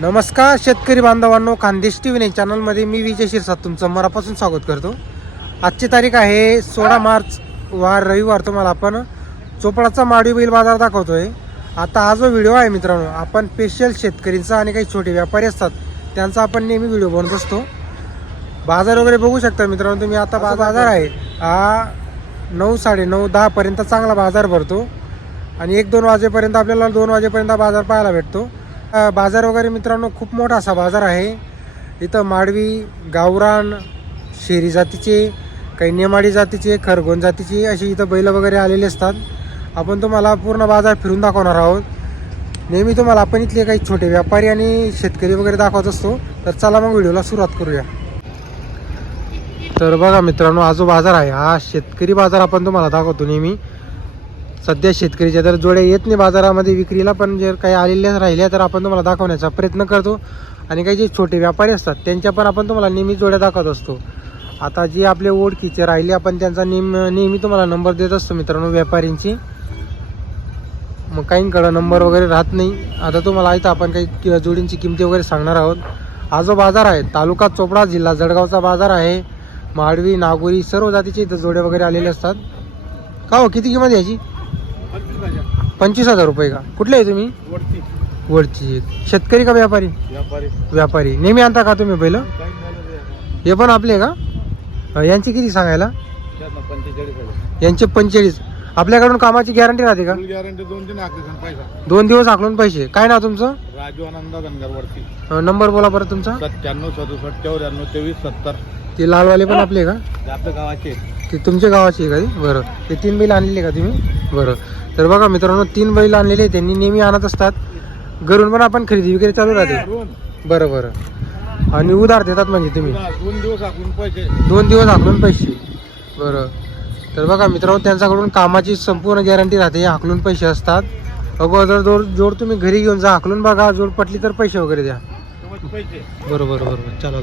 नमस्कार शेतकरी बांधवांनो खानदेश टी व्ही चॅनलमध्ये मी विजय शिरसाट तुमचं मनापासून स्वागत करतो. आजची तारीख आहे सोळा मार्च वार रविवार. तुम्हाला आपण चोपडाचा माडी बैल बाजार दाखवतोय. आता हा जो व्हिडिओ आहे मित्रांनो आपण स्पेशल शेतकरींचा आणि काही छोटे व्यापारी असतात त्यांचा आपण नेहमी व्हिडिओ बनवत असतो. बाजार वगैरे बघू शकता मित्रांनो तुम्ही. आता बाजार आहे. हा नऊ साडेनऊ दहापर्यंत चांगला बाजार भरतो. आणि एक दोन वाजेपर्यंत आपल्याला दोन वाजेपर्यंत बाजार पाहायला भेटतो. बाजार वगैरे मित्रांनो खूप मोठा असा बाजार आहे. इथं माडवी गावरान शेरी जातीचे काही नेमाडी जातीचे खरगोन जातीचे असे इथं बैल वगैरे आलेले असतात. आपण तुम्हाला पूर्ण बाजार फिरून दाखवणार आहोत. नेहमी तुम्हाला आपण इथले काही छोटे व्यापारी आणि शेतकरी वगैरे दाखवत असतो. तर चला मग व्हिडिओला सुरुवात करूया. तर बघा मित्रांनो हा जो बाजार आहे हा शेतकरी बाजार आपण तुम्हाला दाखवतो नेहमी. सध्या शेतकरीच्या तर जोड्या येत नाही बाजारामध्ये विक्रीला पण जर काही आलेल्या राहिल्या तर आपण तुम्हाला दाखवण्याचा प्रयत्न करतो. आणि काही जे छोटे व्यापारी असतात त्यांच्या पण आपण तुम्हाला नेहमी जोड्या दाखवत असतो. आता जे आपले ओळखीचे राहिले आपण त्यांचा नेम नेहमी तुम्हाला नंबर देत असतो मित्रांनो व्यापारींची मग काहींकडं नंबर वगैरे राहत नाही. आता तुम्हाला इथं आपण काही जोडींची किमती वगैरे सांगणार आहोत. हा जो बाजार आहे तालुका चोपडा जिल्हा जळगावचा बाजार आहे. माडवी नागोरी सर्व जातीचे इथं जोडे वगैरे आलेले असतात. का हो किती किंमत याची? पंचवीस हजार रुपये का? कुठले आहे तुम्ही? वरती वरची. शेतकरी का व्यापारी? व्यापारी. व्यापारी. नेहमी आणता का तुम्ही पहिलं हे पण आपले का? अं, यांची किती सांगायला? पंचेचाळीस हजार. यांचे पंचेचाळीस. आपल्याकडून कामाची गॅरंटी राहते का? फुल गॅरंटी दोन तीन आखले पैसा. दोन दिवस आखलून पैसे. काय नाव तुमचं? राजू आनंद धनगर वरती. अं, नंबर बोला बरं तुमचा. सत्त्याण्णव सदुसष्ट चौऱ्याण्णव तेवीस सत्तर. ते लालवाले पण आपले का? ते आपल्या गावाचे ते तुमच्या गावाची आहे का ती? बरं. ते तीन बैल आणलेले का तुम्ही? बरं. तर बघा मित्रांनो तीन बैल आणलेले. त्यांनी नेहमी आणत असतात. घरून पण आपण खरेदी वगैरे चालू राहते. दोन बरं बरं. आणि उधार देतात म्हणजे तुम्ही. दोन दिवस आखून पैसे. दोन दिवस हाकलून पैसे. बरं. तर बघा मित्रांनो त्यांच्याकडून कामाची संपूर्ण गॅरंटी राहते. हाकलून पैसे असतात. अगोदर जोड जोड तुम्ही घरी घेऊन जा. हाकलून बघा. जोड पटली तर पैसे वगैरे द्या. बरोबर बरोबर चला.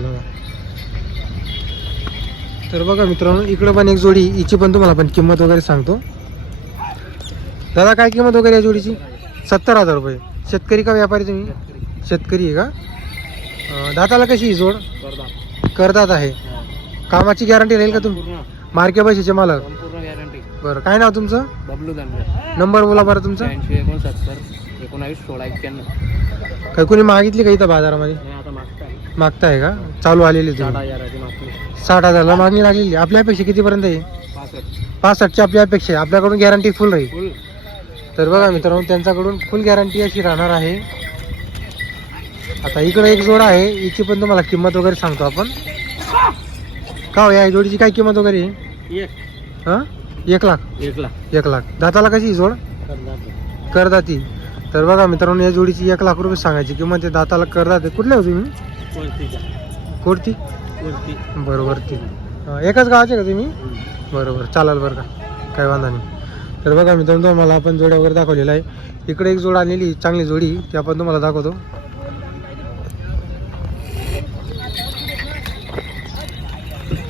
तर बघा मित्रांनो इकडं पण एक जोडी हिची पण तुम्हाला पण किंमत वगैरे सांगतो. दादा काय किंमत वगैरे या जोडीची? सत्तर हजार रुपये. शेतकरी का व्यापारी तुम्ही? शेतकरी आहे का? दाताला कशी ही जोड? करदात आहे. कामाची गॅरंटी राहील का तुम्ही मार्के पैशाचे मालक? बरं काय नाव तुमचं? बबलू नंबर बोला बरं तुमचा. एकोणसत्तर एकोणावीस सोळा एक्क्याण्णव. काय कोणी मागितली का इथं बाजारामध्ये? मागताय का? चालू आलेली साठ तुम्ही हजाराची मागणी साठ हजारला मागणी लागलेली आपल्या अपेक्षा कितीपर्यंत आहे? पासष्ट. पासष्टची आपली अपेक्षा आहे. आपल्याकडून गॅरंटी फुल राहील. फुल तर बघा मित्रांनो त्यांच्याकडून फुल गॅरंटी अशी राहणार आहे. आता इकडे एक जोड आहे. हिची पण तुम्हाला किंमत वगैरे सांगतो आपण. का हो या जोडीची काय किंमत वगैरे आहे? एक. हां? एक लाख. एक लाख. एक लाख. दाताला कशी ही जोड? करदाती. तर बघा मित्रांनो या जोडीची एक लाख रुपये सांगायची किंमत आहे. दाताला करदाते कुठले हो तुम्ही? कोणतीच्या? कोणती? कोणती? बरोबर ती. अं, एकाच गावाचे का तुम्ही? बरोबर चालाल बरं का. काय वांधा नाही. तर बघा मित्रांनो तुम्हाला आपण जोड्या वगैरे दाखवलेला आहे. इकडे एक जोड आणलेली चांगली जोडी. ती आपण तुम्हाला दाखवतो.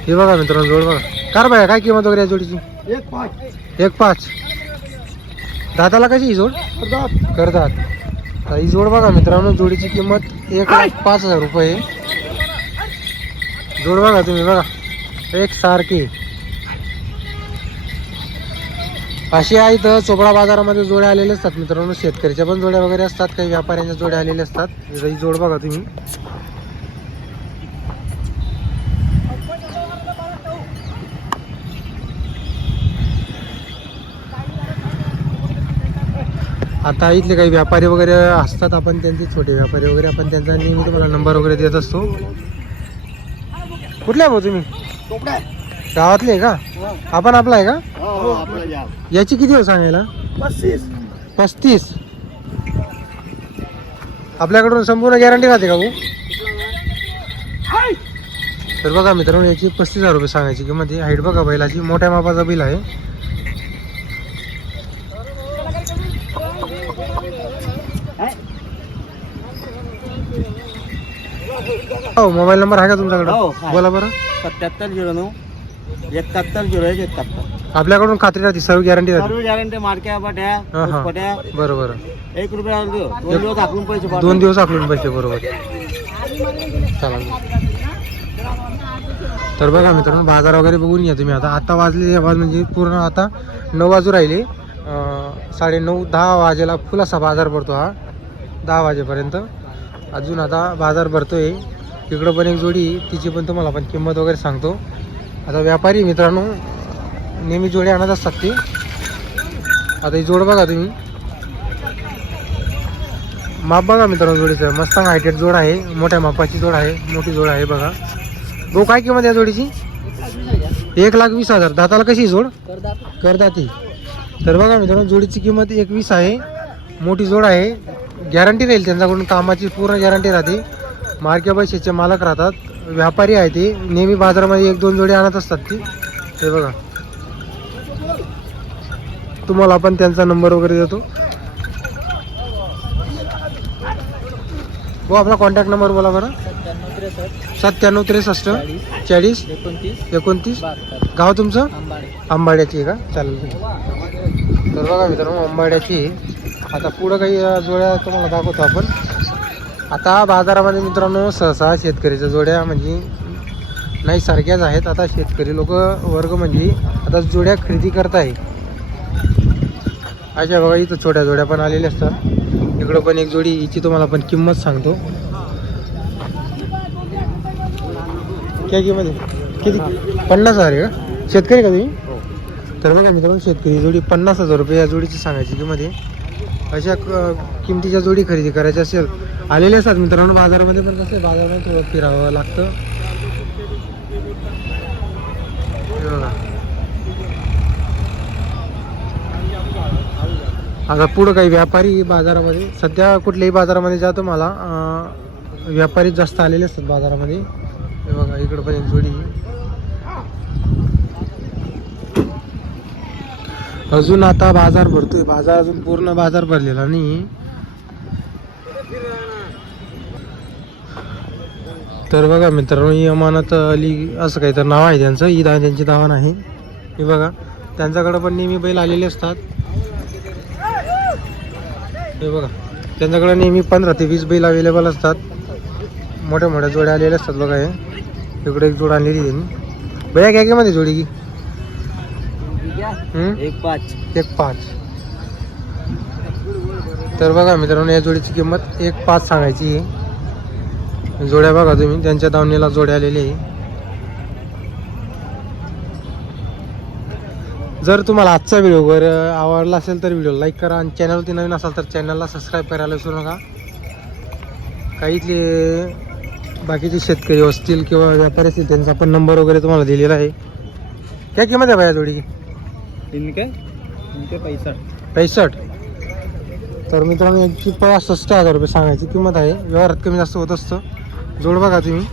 हे बघा मित्रांनो जोड बघा. कार बघा काय किंमत वगैरे या जोडीची? एक पाच. एक पाच. दाताला कशी ही जोड? करतात. तर ही जोड बघा मित्रांनो जोडीची किंमत एक लाख पाच हजार रुपये आहे. जोड बघा तुम्ही बघा. एक सारखी. अशी आहे इथं चोपडा बाजारामध्ये जोड्या आलेले असतात मित्रांनो. शेतकऱ्याच्या पण जोड्या वगैरे असतात काही व्यापाऱ्यांच्या जोड्या आलेल्या असतात. ही जोड बघा तुम्ही. आता इथले काही व्यापारी वगैरे असतात आपण त्यांचे छोटे व्यापारी वगैरे आपण त्यांचा नेहमी तुम्हाला नंबर वगैरे देत असतो. कुठले आहे भाऊ तुम्ही? गावातले आहे का? आपण आपला आहे का? याची किती हो सांगायला? पस्तीस. पस्तीस. आपल्याकडून संपूर्ण गॅरंटी राहते का भाऊ? तर बघा मित्रांनो याची पस्तीस हजार रुपये सांगायची किंमत हाईट बघा बैलाची. मोठ्या मापाचा बिल आहे. हो मोबाईल नंबर आहे का हो, तुमच्याकडे आहे. बोला बरं. सत्याहत्तर झिरो नऊ एकाहत्तर झिरो एक एकाहत्तर. आपल्याकडून खात्री राहते सर्व गॅरंटी राहते. सर्व गॅरंटी माडक्या पट्या हा, हा. पट्या बरं बरं. एक रुपया देऊ दोन दिवस दाखवून पैसे पाठवू. दोन दिवस पैसे बरोबर. चालेल तर बघा मित्रांनो बाजार वगैरे बघून घ्या तुम्ही. आता आता वाजले वाज म्हणजे पूर्ण आता नऊ वाजू राहिले. अं, साडे नऊ दहा वाजेला फुल असा बाजार भरतो हा. दहा वाजेपर्यंत. अजून आता बाजार भरतोय. तिकडं पण एक जोडी तिची पण तुम्हाला पण किंमत वगैरे सांगतो. आता व्यापारी मित्रांनो नेहमी जोडी आणत असतात ते. आता ही जोड बघा तुम्ही. माप बघा मित्रांनो जोडीचं. मस्त हायटेड जोड आहे. मोठ्या मापाची जोड आहे. मोठी जोड आहे बघा. गो काय किंमत या जोडीची? एक लाख वीस हजार. दाताला कशी जोड जोड? करदाती. तर बघा मित्रांनो जोडीची किंमत एक वीस आहे. मोठी जोड आहे. गॅरंटी राहील त्यांच्याकडून. कामाची पूर्ण गॅरंटी राहते. मार्के पैशाचे मालक राहतात. व्यापारी आहे ते. नेहमी बाजारामध्ये एक दोन जोडी आणत असतात ती. हे बघा. तुम्हाला आपण त्यांचा नंबर वगैरे देतो. हो आपला कॉन्टॅक्ट नंबर बोला बरं. सत्त्याण्णव त्रेसष्ट चाळीस एकोणतीस. गाव तुमचं? आंबाड्याची आहे का? चालेल तर बघा मित्रांनो आंबाड्याची आता पुढं काही जोड्या तुम्हाला दाखवतो आपण. आता बाजारामध्ये मित्रांनो सहसा शेतकरीच्या जोड्या म्हणजे नाही सारख्याच आहेत. आता शेतकरी लोक वर्ग म्हणजे आता जोड्या खरेदी करत आहे अशा बघा इथं छोट्या जोड्या पण आलेल्या असतात. इकडं पण एक जोडी हिची तुम्हाला पण किंमत सांगतो. काय किंमत किती? पन्नास हजार आहे का? शेतकरी का तुम्ही? तर बघा मित्रांनो शेतकरी जोडी पन्नास हजार रुपये या जोडीची सांगायची किंमत आहे. अशा क- किमतीच्या जोडी खरेदी करायची असेल आलेले असतात मित्रांनो बाजारामध्ये पण कसं बाजारामध्ये थोडं फिरावं लागतं. बघा. आता पुढं काही व्यापारी बाजारामध्ये सध्या कुठल्याही बाजारामध्ये जातो मला व्यापारी जास्त आलेले असतात बाजारामध्ये. बघा इकडं पण एक जोडी आहे. अजून आता बाजार भरतोय. बाजार अजून पूर्ण बाजार भरलेला नाही तर बघा मित्रांनो ही अमानत अली असं काही तर नाव आहे त्यांचं. ही दा त्यांची दावा नाही हे बघा त्यांच्याकडं पण नेहमी बैल आलेले असतात. हे बघा त्यांच्याकडे नेहमी पंधरा ते वीस बैल अवेलेबल असतात. मोठ्या मोठ्या जोड्या आलेल्या असतात बघा हे. इकडे एक जोड आणलेली आहे त्यांनी. भैया काय मध्ये जोडी की? हम्म? एक पाच. एक पाच. तर बघा मित्रांनो या जोडीची किंमत एक पाच सांगायची आहे. जोड्या बघा तुम्ही त्यांच्या दावणीला जोड्या आलेली आहे. जर तुम्हाला आजचा व्हिडिओ वर आवडला असेल तर व्हिडिओ लाईक करा आणि चॅनलवरती नवीन असाल तर चॅनलला सबस्क्राईब करायला विसरू नका. काही इथले बाकीचे शेतकरी असतील किंवा व्यापारी असतील त्यांचा पण नंबर वगैरे तुम्हाला दिलेला आहे. काय किंमत आहे बाया जोडीची? इनके इनके पैसठ. पैसठ. तर मित्रांनो यांची पासष्ट हजार रुपये सांगायची किंमत आहे. व्यवहारात कमी जास्त होत असतं. जोड बघा तुम्ही.